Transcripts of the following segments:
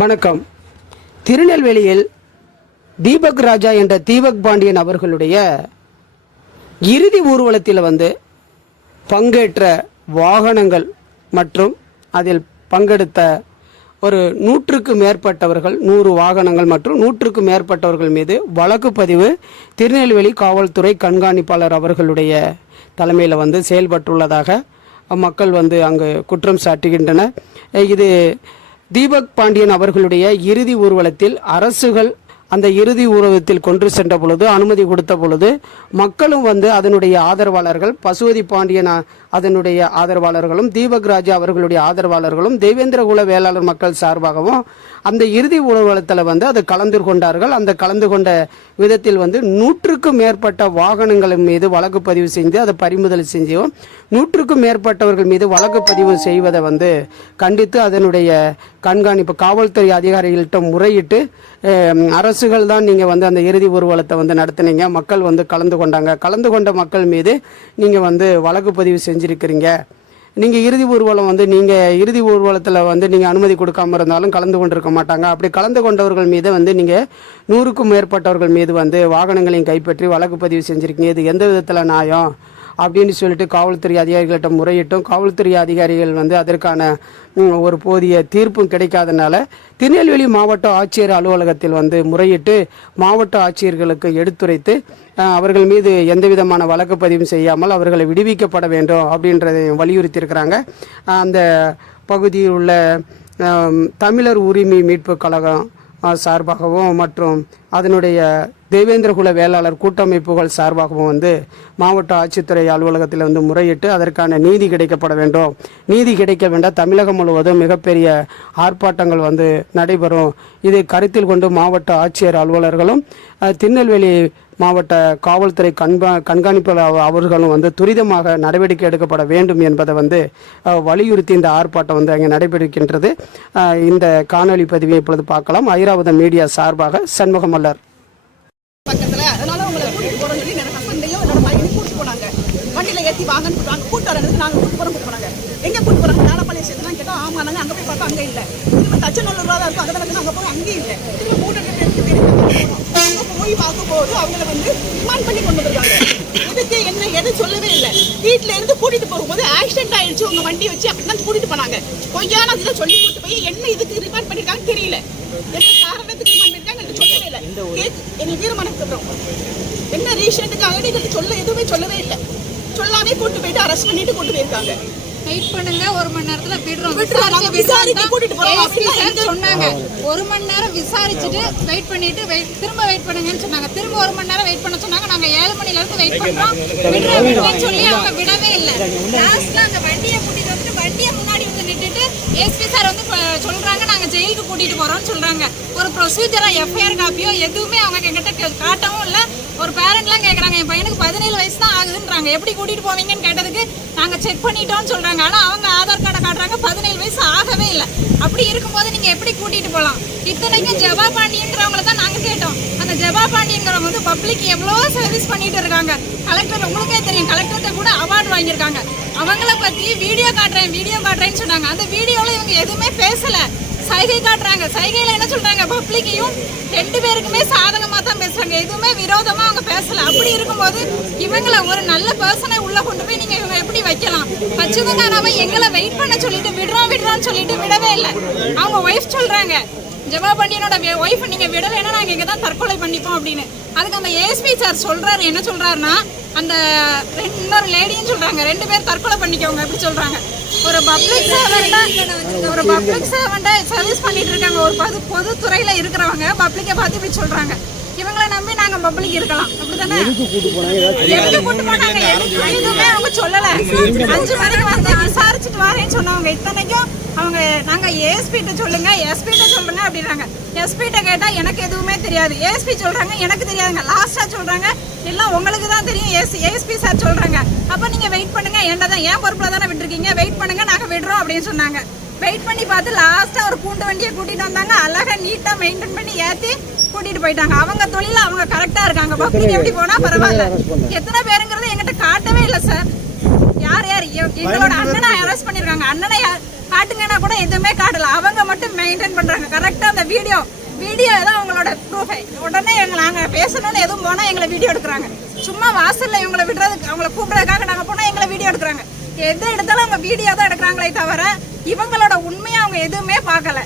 வணக்கம். திருநெல்வேலியில் தீபக் ராஜா என்ற தீபக் பாண்டியன் அவர்களுடைய இறுதி ஊர்வலத்தில் வந்து பங்கேற்ற வாகனங்கள் மற்றும் அதில் பங்கெடுத்த ஒரு நூற்றுக்கு மேற்பட்டவர்கள் நூறு வாகனங்கள் மற்றும் நூற்றுக்கு மேற்பட்டவர்கள் மீது வழக்கு பதிவு திருநெல்வேலி காவல்துறை கண்காணிப்பாளர் அவர்களுடைய தலைமையில் வந்து செயல்பட்டுள்ளதாக மக்கள் வந்து அங்கு குற்றம் சாட்டுகின்றனர். இது தீபக் பாண்டியன் அவர்களுடைய இறுதி ஊர்வலத்தில் அரசுகள் அந்த இறுதி ஊர்வலத்தில் கொண்டு சென்ற பொழுது அனுமதி கொடுத்த பொழுது மக்களும் வந்து அதனுடைய ஆதரவாளர்கள் பசுவதி பாண்டியன் அதனுடைய ஆதரவாளர்களும் தீபக் ராஜா அவர்களுடைய ஆதரவாளர்களும் தேவேந்திர குல வேளாளர் மக்கள் சார்பாகவும் அந்த இறுதி ஊர்வலத்தில் வந்து அது கலந்து கொண்டார்கள். அந்த கலந்து கொண்ட விதத்தில் வந்து நூற்றுக்கும் மேற்பட்ட வாகனங்கள் மீது வழக்கு பதிவு செஞ்சு அதை பறிமுதல் செஞ்சோம். நூற்றுக்கும் மேற்பட்டவர்கள் மீது வழக்கு பதிவு செய்வதை வந்து கண்டித்து அதனுடைய கண்காணிப்பு காவல்துறை அதிகாரிகள்கிட்ட முறையிட்டு அரசுகள் தான் நீங்கள் வந்து அந்த இறுதி ஊர்வலத்தை வந்து நடத்துனீங்க. மக்கள் வந்து கலந்து கொண்டாங்க. கலந்து கொண்ட மக்கள் மீது நீங்கள் வந்து வழக்கு பதிவு செஞ்சுருக்கிறீங்க. நீங்கள் இறுதி ஊர்வலம் வந்து நீங்கள் இறுதி ஊர்வலத்தில் வந்து நீங்கள் அனுமதி கொடுக்காம இருந்தாலும் கலந்து கொண்டிருக்க மாட்டாங்க. அப்படி கலந்து கொண்டவர்கள் மீது வந்து நீங்கள் நூறுக்கும் மேற்பட்டவர்கள் மீது வந்து வாகனங்களையும் கைப்பற்றி வழக்கு பதிவு செஞ்சுருக்கீங்க. இது எந்த விதத்தில் நியாயம்? அப்படின்னு சொல்லிட்டு காவல்துறை அதிகாரிகள்கிட்ட முறையிட்டும். காவல்துறை அதிகாரிகள் வந்து அதற்கான ஒரு போதிய தீர்ப்பும் கிடைக்காதனால திருநெல்வேலி மாவட்ட ஆட்சியர் அலுவலகத்தில் வந்து முறையிட்டு மாவட்ட ஆட்சியர்களுக்கு எடுத்துரைத்து அவர்கள் மீது எந்த விதமான வழக்கு பதிவும் செய்யாமல் அவர்களை விடுவிக்கப்பட வேண்டும் அப்படின்றதை வலியுறுத்தியிருக்கிறாங்க. அந்த பகுதியில் உள்ள தமிழர் உரிமை மீட்பு கழகம் சார்பாகவும் மற்றும் அதனுடைய தேவேந்திரகுல வேளாளர் கூட்டமைப்புகள் சார்பாகவும் வந்து மாவட்ட ஆட்சித்துறை அலுவலகத்தில் வந்து முறையிட்டு அதற்கான நீதி கிடைக்கப்பட வேண்டும். நீதி கிடைக்க வேண்டாம். தமிழகம் முழுவதும் மிகப்பெரிய ஆர்ப்பாட்டங்கள் வந்து நடைபெறும். இதை கருத்தில் கொண்டு மாவட்ட ஆட்சியர் அலுவலர்களும் திருநெல்வேலி மாவட்ட காவல்துறை கண்கா கண்காணிப்பு அவர்களும் வந்து துரிதமாக நடவடிக்கை எடுக்கப்பட வேண்டும் என்பதை வந்து வலியுறுத்தி இந்த ஆர்ப்பாட்டம் வந்து அங்கே நடைபெறுகின்றது. இந்த காணொலி பதிவை இப்பொழுது பார்க்கலாம். ஐராவதம் மீடியா சார்பாக சண்முகமல்லர் பக்கத்துல அதனால உங்களை கூட்டிட்டு போறோம்னு சொல்லி என்னோட பையனையும் கூட்டிட்டு போனாங்க. வண்டியில வாங்கன்னு கூட்டு கூட்டு கூட்டு போனாங்க. கூட்டு நாடப்பாளையம் போய் பார்த்தா திரும்ப தச்சநல்லூர் தான் இருக்கும். அங்க வந்து அங்கே போய் அங்கேயும் இல்லை. திரும்ப மூணு போய் பார்க்கும்போது அவங்கள வந்து ரிமாண்ட் பண்ணி கொண்டு வந்திருக்காங்க இதுக்கு என்ன எது சொல்லவே இல்லை. வீட்ல இருந்து கூட்டிட்டு போகும்போது ஆக்சிடென்ட் ஆயிடுச்சு. உங்க வண்டி வச்சு அப்படிதான் கூட்டிட்டு போனாங்க. பொய்யான இதுல சொல்லி கூட்டு போய் என்ன இதுக்கு ரிமாண்ட் பண்ணிருக்காங்கன்னு தெரியல. என்ன காரணத்துக்கு ரிமாண்ட் பண்ணிருக்காங்க எனக்கு சொல்லவே இல்லை. எங்களுக்கு தீர்மானம் சொல்றோம் என்ன ரீசனுக்கு ஐடி சொல்ல எதுவுமே சொல்லவே இல்லை. சொல்லாமே கூட்டு போயிட்டு அரெஸ்ட் பண்ணிட்டு கூட்டு போயிருக்காங்க. வெயிட் பண்ணுங்க. ஒரு மணி நேரத்துல விடுறோம். சொன்னாங்க. ஒரு மணி நேரம் விசாரிச்சுட்டு வெயிட் பண்ணிட்டு திரும்ப வெயிட் பண்ணுங்கன்னு சொன்னாங்க. திரும்ப ஒரு மணி நேரம் வெயிட் பண்ண சொன்னாங்க. நாங்க ஏழு மணில இருந்து வெயிட் பண்றோம். விடுற விடுறேன்னு சொல்லி அவங்க விடவே இல்ல. லாஸ்ட்ல அந்த வண்டியை கூட்டிட்டு வந்துட்டு வண்டியை முன்னாடி வந்து நின்னுட்டு எஸ்பி சார் வந்து கூட்டிகிட்டு போகிறோம்னு சொல்கிறாங்க கூட்டிட்டு போறோம்னு சொல்றாங்க. ஒரு ப்ரொசீஜரா எஃப்ஐஆர் காப்பியோ எதுவுமே அவங்க எங்கிட்ட கே- காட்டவும் இல்ல. ஒரு பேரண்ட்லாம் கேக்குறாங்க என் பையனுக்கு பதினேழு வயசு தான் ஆகுதுன்றாங்க. எப்படி கூட்டிட்டு போவீங்கன்னு கேட்டதுக்கு நாங்க செக் பண்ணிட்டோம்னு சொல்றாங்க. ஆனா அவங்க ஆதார் கார்டை காட்டுறாங்க பதினேழு வயசு ஆகவே இல்லை. அப்படி இருக்கும்போது நீங்க எப்படி கூட்டிட்டு போகலாம் இத்தனைக்கும் ஜபா பாண்டியன்றவங்கள தான் நாங்க கேட்டோம். அந்த ஜபா பாண்டியங்கிறவங்க வந்து பப்ளிக் எவ்வளோ சர்வீஸ் பண்ணிட்டு இருக்காங்க. கலெக்டர் உங்களுக்கே தெரியும். கலெக்டர்கிட்ட கூட அவார்டு வாங்கியிருக்காங்க. அவங்கள பத்தி வீடியோ காட்டுறேன் வீடியோ காட்டுறேன்னு சொன்னாங்க. அந்த வீடியோல இவங்க எதுவுமே பேசல. சைகை காட்டுறாங்க. சைகையில என்ன சொல்றாங்க? பப்ளிக்கையும் ரெண்டு பேருக்குமே சாதகமா தான் பேசுறாங்க. எதுவுமே விரோதமா அவங்க பேசல. அப்படி இருக்கும்போது இவங்களை ஒரு நல்ல பர்சனை உள்ள கொண்டு போய் நீங்க இவங்க எப்படி வைக்கலாம்? பச்சுதனாராவை எங்களை வெயிட் பண்ண சொல்லிட்டு விடுறோம் விடுறோம்னு சொல்லிட்டு விடவே இல்லை. அவங்க ஒய்ஃப் சொல்றாங்க. ஜமா பண்டியனோட ஒய்ஃப் நீங்க விடலைன்னா நாங்க இங்கே தான் தற்கொலை பண்ணிப்போம் அப்படின்னு. அதுக்கு அந்த ஏஎஸ்பி சார் சொல்றாரு. என்ன சொல்றாருன்னா அந்த இன்னொரு லேடியும் சொல்றாங்க. ரெண்டு பேர் தற்கொலை பண்ணிக்கவங்க எப்படி சொல்றாங்க. ஒரு பப்ளிக் சர்வெண்டா ஒரு பப்ளிக் சர்வெண்டா சர்வீஸ் பண்ணிட்டு இருக்காங்க. ஒரு பொது பொதுத்துறையில இருக்கிறவங்க பப்ளிக்கை பார்த்து இப்படி சொல்றாங்க. இவங்களை நம்பி நாங்க பப்ளிக் இருக்கலாம். அப்படிதானே எதுக்கு கூட்டு போனாங்க? எதுவுமே அவங்க சொல்லல. அஞ்சு மணிக்கு வந்து விசாரிச்சுட்டு வரேன்னு சொன்னவங்க. இத்தனைக்கும் அவங்க நாங்க ஏஎஸ்பி கிட்ட சொல்லுங்க எஸ்பி கிட்ட சொல்லுங்க அப்படின்றாங்க. எஸ்பி கிட்ட கேட்டா எனக்கு எதுவுமே தெரியாது. ஏஎஸ்பி சொல்றாங்க எனக்கு தெரியாதுங்க. லாஸ்டா சொல்றாங்க எல்லாம் உங்களுக்கு தான் தெரியும். ஏசி ஏஎஸ்பி சார் சொல்றாங்க. அப்ப நீங்க வெயிட் பண்ணுங்க. என்ன தான் ஏன் பொறுப்புல தானே விட்டுருக்கீங்க? வெயிட் பண்ணுங்க நாங்க விடுறோம் அப்படின்னு சொன்னாங்க. வெயிட் பண்ணி பார்த்து லாஸ்டா ஒரு கூண்டு வண்டியை கூட்டிட்டு வந்தாங்க. அழகா நீட்டா மெயின்டைன் பண்ணி ஏத்தி கூட்டிட்டு போயிட்டாங்க. அவங்க தொழில அவங்க கரெக்டா இருக்காங்க. பப்ளிக் எப்படி போனா பரவாயில்ல. எத்தனை பேருங்கிறது எங்கிட்ட காட்டவே இல்லை சார் யார் யார்? எங்களோட அண்ணனை அரெஸ்ட் பண்ணிருக்காங்க. அண்ணனை காட்டுங்கன்னா கூட எதுவுமே காட்டல. அவங்க மட்டும் மெயின்டைன் பண்றாங்க. கரெக்டா அந்த வீடியோ வீடியோ தான் அவங்களோட ப்ரூஃபை உடனே எங்களை நாங்கள் பேசணும்னு எதுவும் போனால் எங்களை வீடியோ எடுக்கிறாங்க சும்மா வாசலில் இவங்களை விடுறதுக்கு அவங்கள கூப்பிட்றதுக்காக நாங்கள் போனால் எங்களை வீடியோ எடுக்கிறாங்க எது எடுத்தாலும் அவங்க வீடியோ தான் எடுக்கிறாங்களே தவிர இவங்களோட உண்மையை அவங்க எதுவுமே பார்க்கல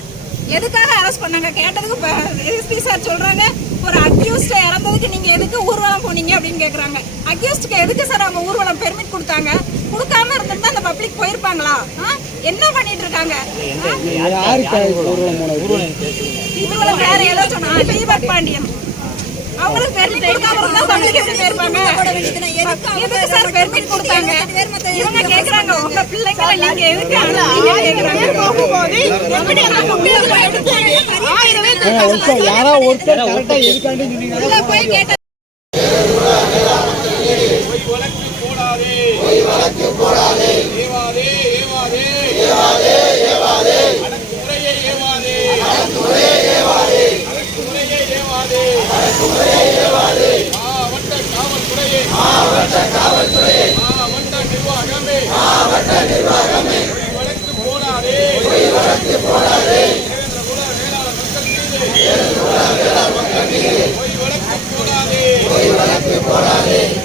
எதுக்காக அரெஸ்ட் பண்ணாங்க கேட்டதுக்கு எஸ்பி சார் சொல்கிறாங்க ஒரு அக்யூஸ்ட் இறந்ததுக்கு நீங்கள் எதுக்கு ஊர்வலம் போனீங்க அப்படின்னு கேட்குறாங்க அக்யூஸ்டுக்கு எதுக்கு சார் அவங்க ஊர்வலம் பெர்மிட் கொடுத்தாங்க கொடுக்காம இருந்திருந்தா அந்த பப்ளிக் போயிருப்பாங்களா ஆ? என்ன பண்ணிட்டு இருக்காங்க வேற ஏதோ சொன்னா தீபக் பாண்டியன் அவங்களுக்கு பெர்மிட் கொடுக்காம இருந்தா பப்ளிக் எப்படி போயிருப்பாங்க எதுக்கு சார் பெர்மிட் கொடுத்தாங்க இவங்க கேக்குறாங்க உங்க பிள்ளைங்களை நீங்க எதுக்கு அனுப்புறீங்க கேக்குறாங்க போகும்போது எப்படி அந்த குட்டிகளை எடுத்து ஆயிரமே யாரா ஒருத்தர் கரெக்டா எதுக்காண்டி சொன்னீங்க உள்ள போய் கேட்ட ஏவாதே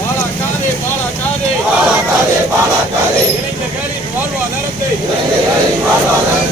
பாலாக்காதே பாலாக்காதே வாழ்வாதாரத்தை வாழ்வாதாரத்தை